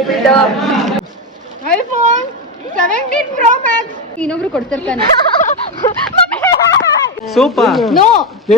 Body builder iPhone 17 Pro Max ಇನ್ನೊಬ್ರು ಕೊಡ್ತಿರ್ತಾನೆ sofa no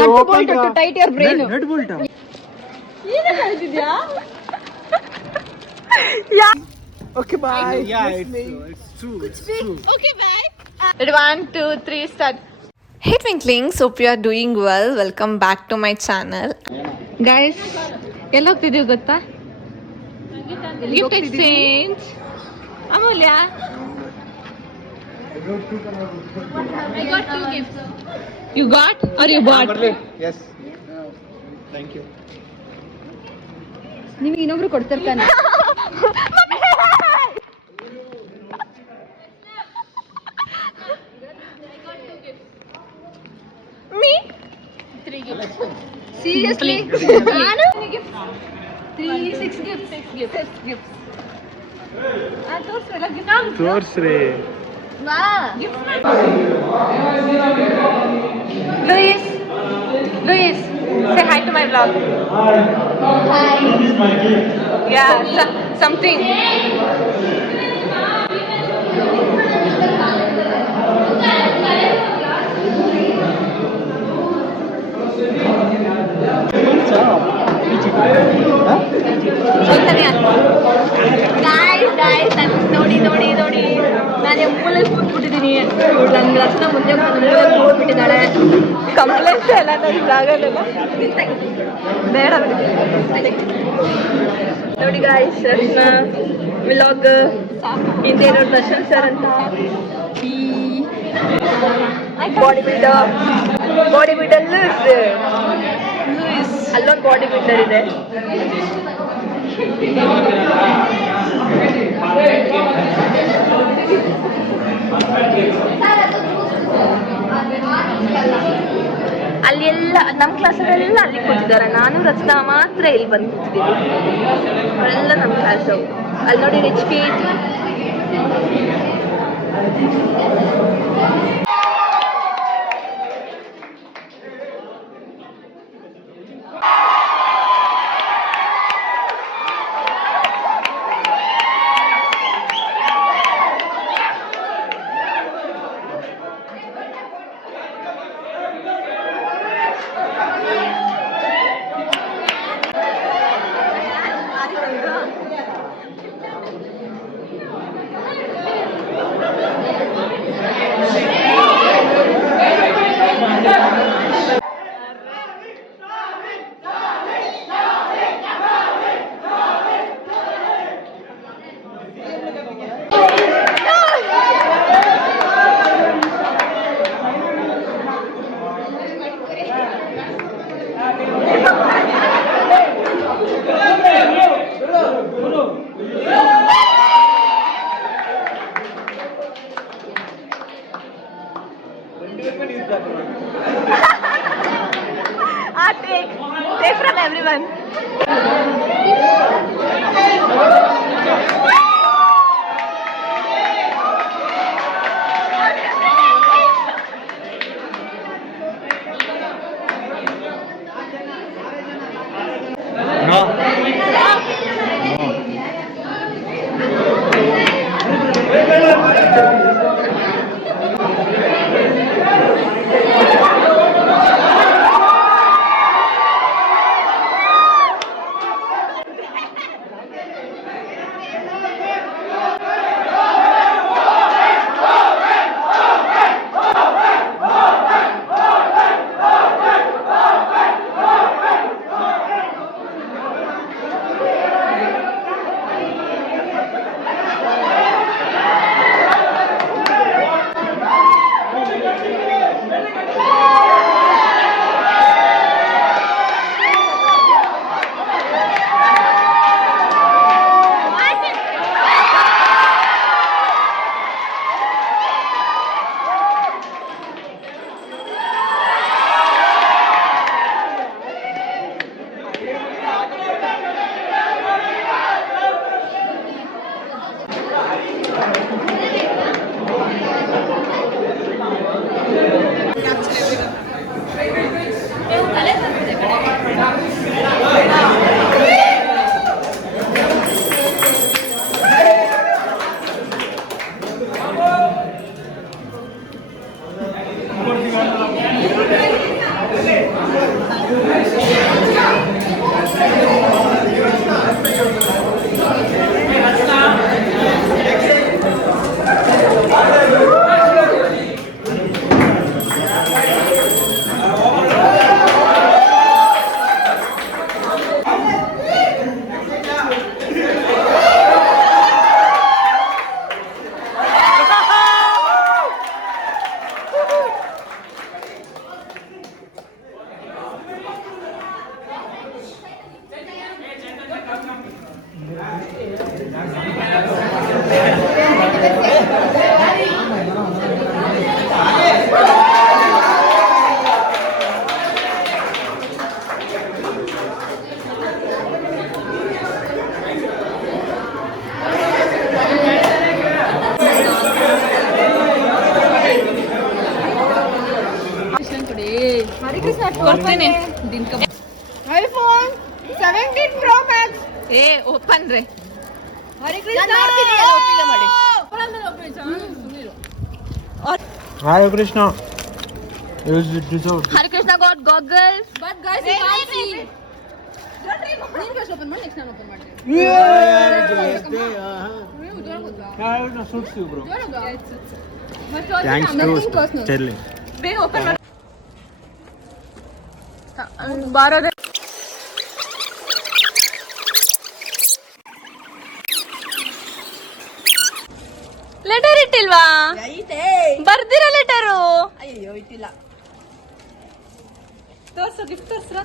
nut bolt to tight your brain nut bolt ಏನು ಹೇಳ್ತಿದ್ಯಾ okay bye it's true okay bye ready 1 2 3 start. Hey Twinklings, hope you are doing well. Welcome back to my channel. Guys, ಎಲ್ಲಿ ಹೋಗ್ತಿದೀವಿ ಗೊತ್ತಾ? Gift exchange. Amulya I got 2 gifts. You got or you bought? yes thank you ನಿಮಗೆ ಇನ್ನೊಬ್ರು ಕೊಡ್ತಿರ್ತಾನೆ Me? 3 gifts. Seriously? ನಾನು 3 gifts. 6 gifts. ತೋರ್ಸಲ್ಲ gift ತೋರ್ಸ್ರಿ ವಾ Luis, say hi to my vlog. Hi. Yeah, something. Guys, ನೋಡಿ ನಾನು ಮೂಲೆಯಲ್ಲಿ ಕೂತ್ಬಿಟ್ಟಿದ್ದೀನಿ. ನನ್ನ ರಸ್ನ ಮುಂದೆ ಕೂತ್ಬಿಟ್ಟಿದ್ದಾಳೆ. ಕಂಪ್ಲೇಂಟ್ಸ್ ಎಲ್ಲ ನನ್ನ ಜಾಗದಲ್ಲ ಬೇಡ ನೋಡಿ ಗಾಯ್ಸ್ ರಸ್ನ ವ್ಲಾಗ್ ಹಿಂದೆ ಇರೋರು ದರ್ಶನ್ ಸರ್ ಅಂತ ಬಾಡಿ ಬಿಲ್ಡರ್ ಅಲ್ಲೊಂದು ಬಾಡಿ ಬಿಲ್ಡರ್ ಇದೆ. ಅಲ್ಲಿ ಎಲ್ಲ ನಮ್ಮ ಕ್ಲಾಸಲ್ಲೆಲ್ಲ ಅಲ್ಲಿ ಕೂತಿದ್ದಾರೆ. ನಾನು ರಚನಾ ಮಾತ್ರ ಇಲ್ಲಿ ಬಂದು ಕೂತಿದ್ದೀನಿ. ಅವರೆಲ್ಲ ನಮ್ಮ ಕ್ಲಾಸು. ಅಲ್ಲಿ ನೋಡಿ rich kid take from everyone. no ಕೊಡ್ತೀನಿ ಐಫೋನ್ 17 Pro Max. ಏ ಓಪನ್ ರೇ. ಹರಿ ಕೃಷ್ಣ ಒಪ್ಪಿಗೆ ಮಾಡಿ. Hare Krishna. You deserve. Hare Krishna got goggles. But guys, you can't see. ನೀನು ಫಸ್ಟ್ ಓಪನ್ ಮಾಡಿ, ನೆಕ್ಸ್ಟ್ ನಾನು ಓಪನ್ ಮಾಡ್ತೀನಿ. Suits you, bro. Thanks Thanks to Sterling. ಬೇಗ ಓಪನ್ ಮಾಡಿ. ಬಾರೋದೆ. ಲೆಟರ್ ಇಟ್ಟಿಲ್ವಾ? ಬರ್ದಿರ ಲೆಟರು. ಅಯ್ಯೋ ಇಟ್ಟಿಲ್ಲ. ತೋರ್ಸು, ಗಿಫ್ಟ್ ತೋರ್ಸ್ರ.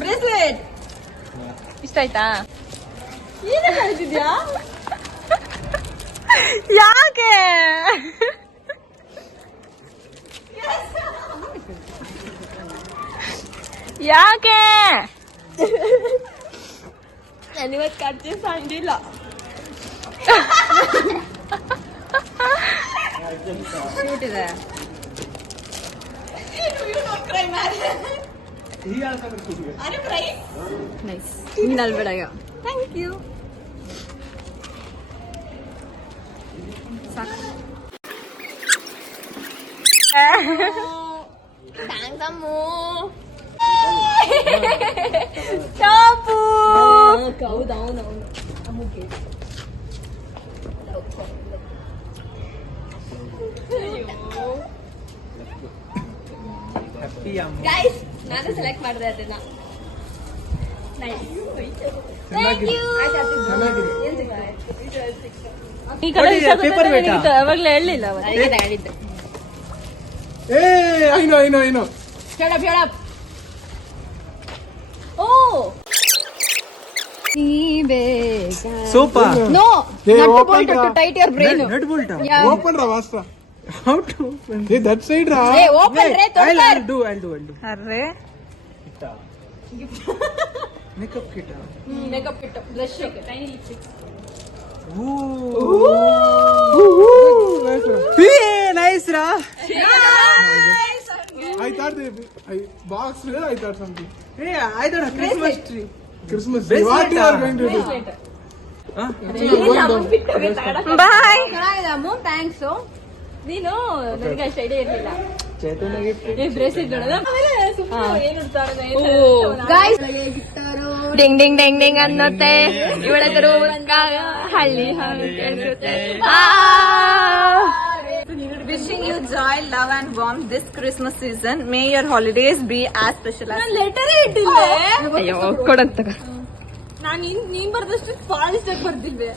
ಬ್ರೇಸ್ಲೆಟ್ ಇಷ್ಟ ಆಯ್ತಾ? ಏನು ಹೇಳ್ತಿದ್ಯಾ? ಯಾಕೆ? ಯಾಕೆ? ನಾನಿವತ್ತು ಖರ್ಚು ಸಂಡಿಲ್ಲ. ಕ್ಯೂಟ್ ಇದೆ. ನೈಸ್. ನೀನ್ ಅಲ್ಬೇಡ ಈಗ. Thank you. Thanks Ammu. Top. ಹೌದೌನು ಅಮ್ಮುಗೆ. Happy ಗೈಸ್, ನಾನು ಸೆಲೆಕ್ಟ್ ಮಾಡಿದೆ ಅದನ್ನ. Thank you. ಈ ಕಡೆ paper weight ಆ? ಅವಾಗ್ಲೇ ಹೇಳಲಿಲ್ಲ. ಹೇಳಿದ್ದೆ. Hey, I know. Shut up. Oh. Super. No. Hey, Not open to the- tight your brain. Nut bolt. Yeah. Open ra Vastra. How to open? Hey, that side ra. Hey, open re, ತೊಂದ್ರೆ. I'll do. ಅರ್ರೆ Makeup kit. Makeup kit, blush, tiny lipstick. Ooh. Nice ra. I thought box. I thought something. Hey, I thought a Christmas tree. Christmas. Bracelet What you are going to do? ಬಾಯ್. ಚೆನ್ನಾಗಿದೆ ಅಮ್ಮು, thanks. ನೀನು ನನಗೆ ಅಷ್ಟು idea ಇರಲಿಲ್ಲ. Chaitanya gift. Bracelet ding ding ding ding ಅನ್ನತ್ತೆ ಇವಳದರು ಹಳ್ಳಿ Wishing you joy, love and warmth this Christmas season. May your holidays be as special as. Letter ಇಟ್ಟಿಲ್ಲ. ಅಯ್ಯೋ ಕೊಡಂತ. ನಾನು ನೀನ್ ಬರ್ದಷ್ಟು ಫಾರೆಸ್ಟ್ ಆಗಿ ಬರ್ದಿಲ್ವೇ?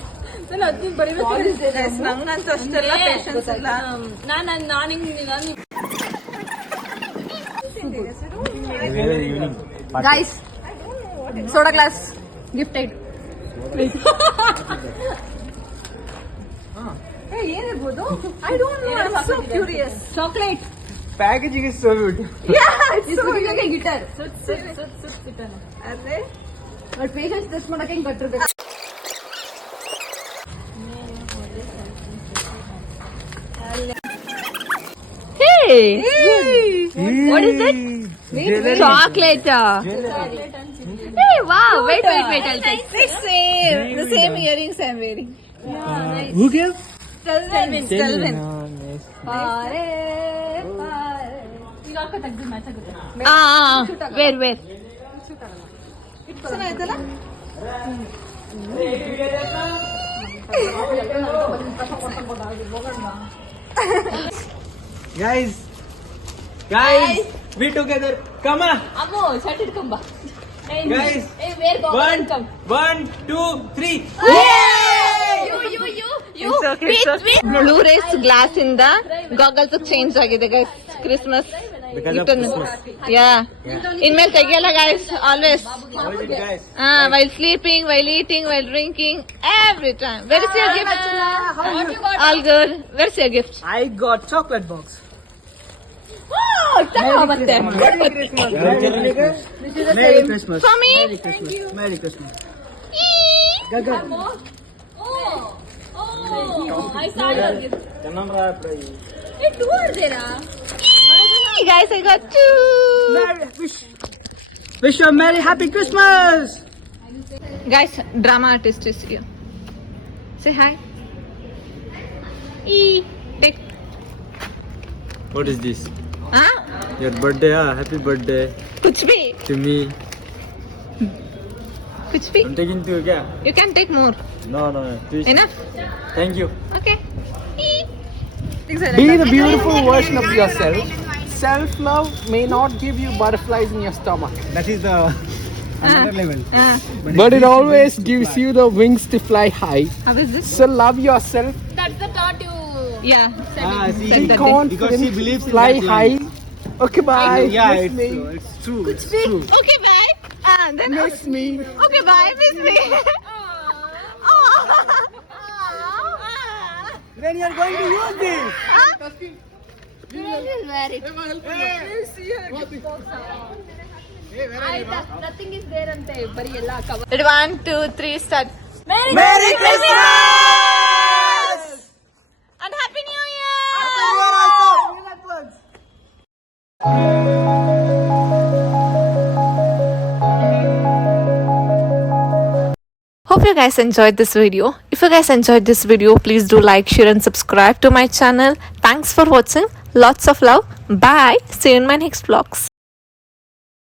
ನಾನು ಅದ್ ಬರೀಬೇಕು. ನಂಗಂತೂ ಅಷ್ಟೆಲ್ಲ ಪೇಷನ್ಸ್ ಇಲ್ಲ. Guys, soda glass gifted. ಏನಿರ್ಬೋದು? I don't know. I am so curious. Chocolate. Packaging is so good. Guitar. ಅದೇ ಬಟ್ ಪೇಷನ್ಸ್ ಟೆಸ್ಟ್ ಮಾಡಕ್ಕೆ ಹಿಂಗ್ ಕಟ್ಟಿರ್ಬೇಕು. What is it? Chocolate. Hey, wow. Wait. I'll take. The same earrings I'm wearing. Who gave? Stelvin. Nice. ಈಗ ಅಕ್ಕ ತೆಗ್ದು match ಆಗುತ್ತೆ. Where? ಚೆನ್ನಾಯ್ತಲ್ಲ? Guys, we together. Come on, Ammu shirt ಇಟ್ಕೊಂಬ. guys. One, 2, 3. Blue rays glass ಇಂದ goggles change ಆಗಿದೆ guys. Christmas Because of Christmas. ಇನ್ಮೇಲೆ ತೆಗಿಯಲ್ಲ guys. Always How is it, guys? while sleeping, while eating, while drinking, every time. Where is your gift? All good. Where's your gift? I got chocolate box. ಮತ್ತೆ Merry Christmas. For me? Merry Christmas. I started. Janamra. Two are there. guys, I got two. Wish you a merry happy Christmas. Guys, drama artist is here. Say hi. Take. What is this? Huh? Your birthday, happy birthday Kuch bhi. to me. Kuch bhi. I'm taking two, yeah? You can take more. No, please. Enough? Thank you. Okay. Be the beautiful version of yourself. Self-love may not give you butterflies in your stomach. That is the another level. But it always gives you the wings to fly high. How is this? So love yourself. Yeah. See, Said that because she believes in Fly that high. line. Okay, bye. Yeah, Miss me. it's true. It's true. Okay, bye. Then Miss me. okay, bye. Miss me. When you're going to use this? Nothing is there ante bari ella cover. 1, 2, 3, start. Merry Christmas! And Happy New Year! Hope you guys enjoyed this video. If you guys enjoyed this video, please do like, share and subscribe to my channel. Thanks for watching. Lots of love. Bye. See you in my next vlogs.